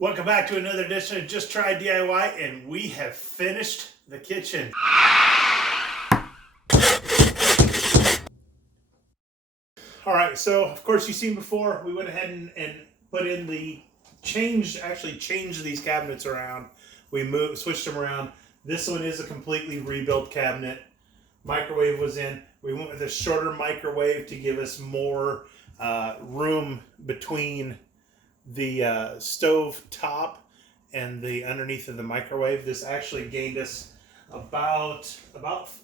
Welcome back to another edition of Just Try DIY, and we have finished the kitchen. All right, so of course you've seen before, we went ahead and put in the changed these cabinets around. We switched them around. This one is a completely rebuilt cabinet. Microwave was in. We went with a shorter microwave to give us more room between the stove top and the underneath of the microwave. This actually gained us about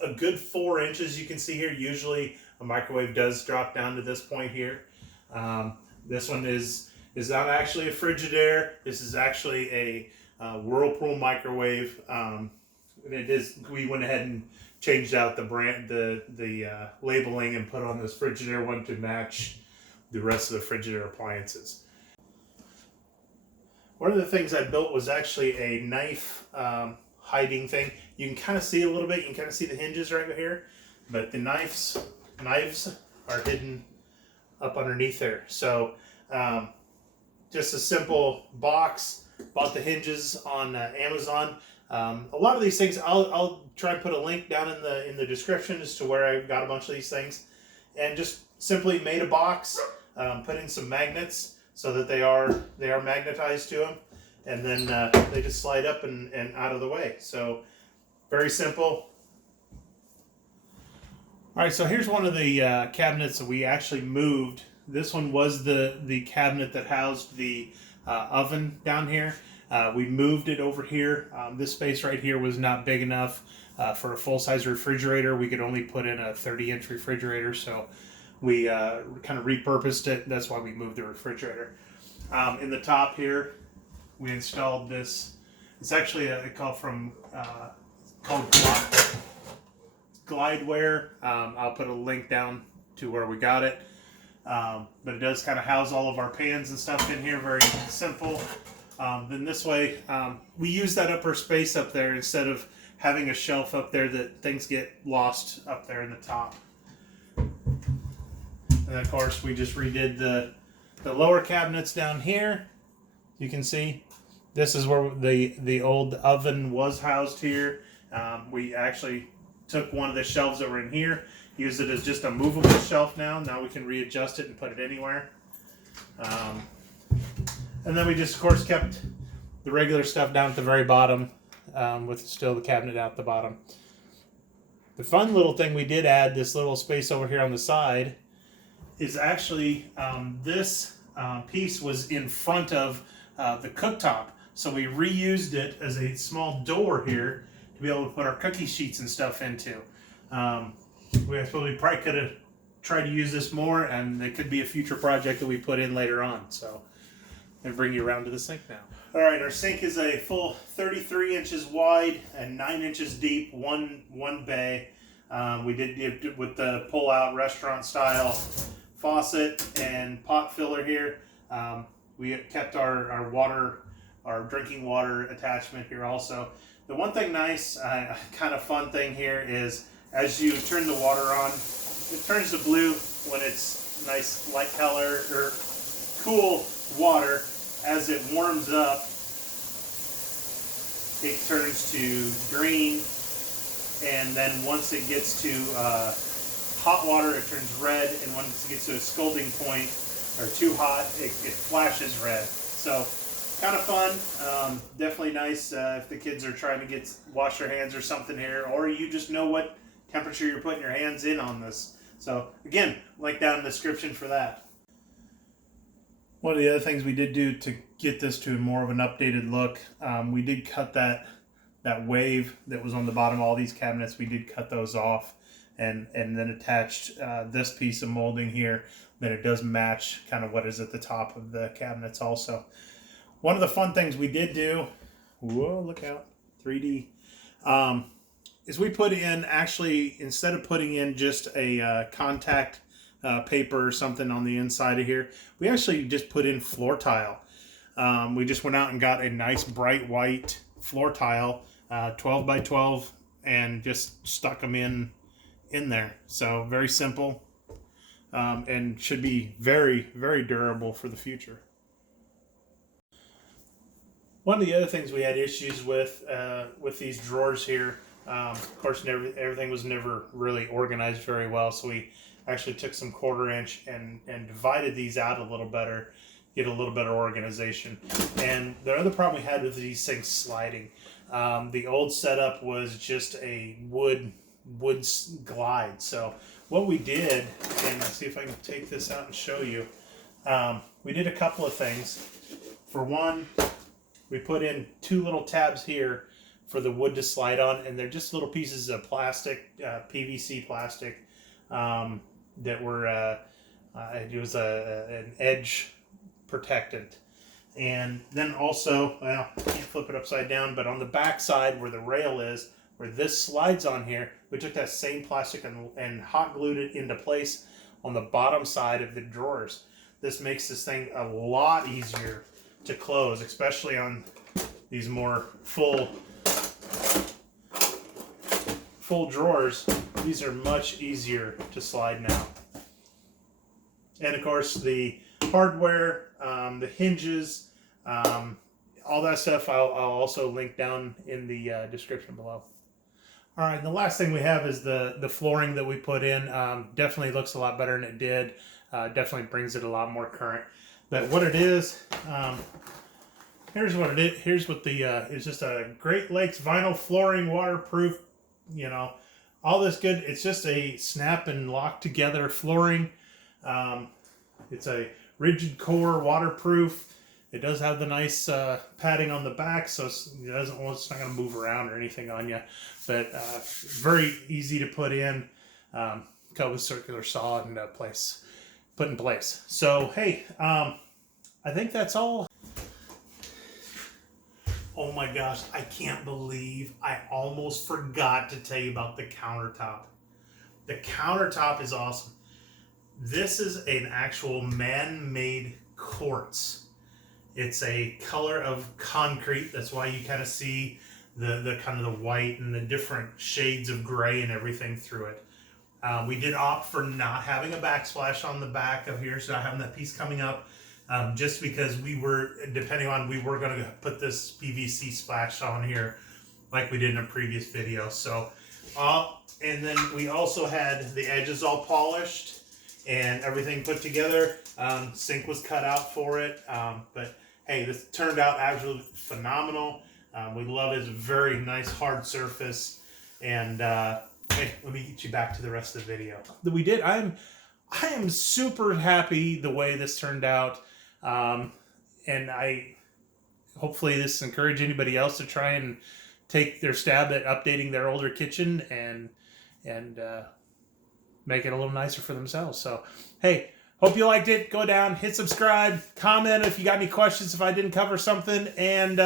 a good 4 inches. You can see here, usually a microwave does drop down to this point here. This one is not actually a Frigidaire. This is actually a Whirlpool microwave. It is. We went ahead and changed out the brand, the labeling, and put on this Frigidaire one to match the rest of the Frigidaire appliances. One of the things I built was actually a knife hiding thing. You can kind of see a little bit. You can kind of see the hinges right here, but the knives are hidden up underneath there. So just a simple box. Bought the hinges on Amazon. A lot of these things, I'll try and put a link down in the description as to where I got a bunch of these things, and just simply made a box, put in some magnets so that they are magnetized to them, and then they just slide up and out of the way. So very simple. All right, so here's one of the cabinets that we actually moved. This one was the cabinet that housed the oven down here. We moved it over here. This space right here was not big enough for a full-size refrigerator. We could only put in a 30-inch refrigerator, so we kind of repurposed it. That's why we moved the refrigerator. In the top here, we installed this. It's actually called Glideware. I'll put a link down to where we got it. But it does kind of house all of our pans and stuff in here. Very simple. Then this way, we use that upper space up there instead of having a shelf up there that things get lost up there in the top. And of course, we just redid the lower cabinets down here. You can see this is where the old oven was housed here. We actually took one of the shelves that were in here, used it as just a movable shelf now. Now we can readjust it and put it anywhere. And then we just, of course, kept the regular stuff down at the very bottom, with still the cabinet out the bottom. The fun little thing we did add, this little space over here on the side, is actually this piece was in front of the cooktop. So we reused it as a small door here to be able to put our cookie sheets and stuff into. We probably could have tried to use this more, and it could be a future project that we put in later on. So, and bring you around to the sink now. All right, our sink is a full 33 inches wide and 9 inches deep, one bay. We did it with the pull-out restaurant style faucet and pot filler here. We kept our water, our drinking water attachment here also. The one thing nice, kind of fun thing here is as you turn the water on, it turns to blue when it's nice light color or cool water. As it warms up, it turns to green, and then once it gets to hot water, it turns red, and once it gets to a scalding point or too hot, it flashes red. So kind of fun. Definitely nice if the kids are trying to wash their hands or something here, or you just know what temperature you're putting your hands in on this. So again, link down in the description for that. One of the other things we did do to get this to more of an updated look, we did cut that wave that was on the bottom of all these cabinets. We did cut those off and then attached this piece of molding here. Then it does match kind of what is at the top of the cabinets also. One of the fun things we did do, whoa, look out, 3D, is we put in, actually, instead of putting in just a contact paper or something on the inside of here, we actually just put in floor tile. We just went out and got a nice bright white floor tile, 12 by 12, and just stuck them in there. So very simple, and should be very, very durable for the future. One of the other things we had issues with these drawers here, of course, everything was never really organized very well. So we actually took some 1/4 inch and divided these out a little better, get a little better organization. And the other problem we had with these things sliding, the old setup was just a wood glide. So what we did, and let's see if I can take this out and show you, we did a couple of things. For one, we put in 2 little tabs here for the wood to slide on, and they're just little pieces of plastic, PVC plastic, that were, it was an edge protectant. And then also, well, I can't flip it upside down, but on the back side where the rail is, where this slides on here, we took that same plastic and hot glued it into place on the bottom side of the drawers. This makes this thing a lot easier to close, especially on these more full drawers. These are much easier to slide now. And of course the hardware, the hinges, all that stuff I'll also link down in the description below. All right, the last thing we have is the flooring that we put in. Definitely looks a lot better than it did. Definitely brings it a lot more current. But what it is, here's what it is. Here's what the it's just a Great Lakes vinyl flooring, waterproof. You know, all this good. It's just a snap and lock together flooring. It's a rigid core, waterproof. It does have the nice padding on the back, so it's not going to move around or anything on you. But very easy to put in. Cut with circular saw and put in place. So hey, I think that's all. Oh my gosh, I can't believe I almost forgot to tell you about the countertop. The countertop is awesome. This is an actual man-made quartz. It's a color of concrete. That's why you kind of see the kind of the white and the different shades of gray and everything through it. We did opt for not having a backsplash on the back of here, so not having that piece coming up, just because we were going to put this PVC splash on here like we did in a previous video. So, and then we also had the edges all polished and everything put together. Sink was cut out for it, but hey, this turned out absolutely phenomenal. We love it. It's a very nice hard surface, and hey, let me get you back to the rest of the video that we did. I am super happy the way this turned out, and hopefully this encourage anybody else to try and take their stab at updating their older kitchen and make it a little nicer for themselves. So hey, hope you liked it. Go down, hit subscribe, comment if you got any questions, if I didn't cover something, and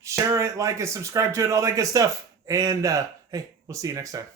share it, like it, subscribe to it, all that good stuff. And hey, we'll see you next time.